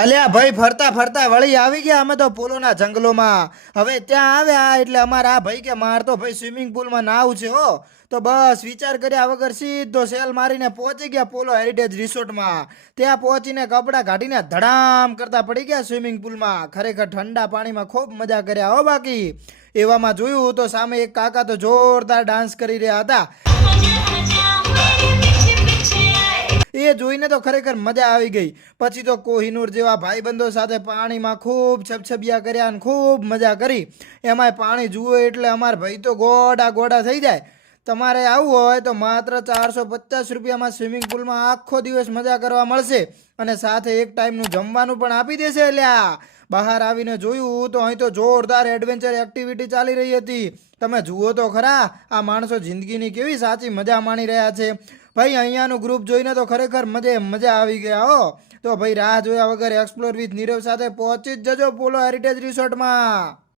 અલ્યા ભાઈ ફરતા ફરતા વળી આવી ગયા અમે તો પોલોના જંગલોમાં। હવે ત્યાં આવ્યા એટલે અમારા આ ભાઈ કે માર તો ભાઈ સ્વિમિંગ પુલમાં નાવું છે હો। તો બસ વિચાર કર્યા વગર સીધો સેલ મારીને પહોંચી ગયા પોલો હેરિટેજ રિસોર્ટમાં। ત્યાં પહોંચીને કપડાં કાઢીને ધડામ કરતા પડી ગયા સ્વિમિંગ પુલમાં। ખરેખર ઠંડા પાણીમાં ખૂબ મજા કર્યા હો। બાકી એવામાં જોયું તો સામે એક કાકા તો જોરદાર ડાન્સ કરી રહ્યા હતા। એ જોઈને તો ખરેખર મજા આવી ગઈ। પછી તો કોહિનૂર જેવા ભાઈબંધો સાથે પાણીમાં ખૂબ છબછબિયા કર્યા અને ખૂબ મજા કરી। એમાંય પાણી જુઓ એટલે અમાર ભાઈ તો ગોડા ગોડા થઈ જાય। તમારે આવવું હોય તો માત્ર 450 રૂપિયામાં સ્વિમિંગ પુલમાં આખો દિવસ મજા કરવા મળશે અને સાથે એક ટાઈમનું જમવાનું પણ આપી દેશે। અલ્યા બહાર આવીને જોયું તો અહીં તો જોરદાર એડવેન્ચર એક્ટિવિટી ચાલી રહી હતી। તમે જુઓ તો ખરા આ માણસો જિંદગીની કેવી સાચી મજા માણી રહ્યા છે। ભાઈ અહીંયાનું ગ્રુપ જોઈને તો ખરેખર મજા આવી ગયા હો। તો ભાઈ રાહ જોયા વગર એક્સપ્લોર વિથ નીરવ સાથે પહોંચી જ જજો પોલો હેરિટેજ રિસોર્ટમાં।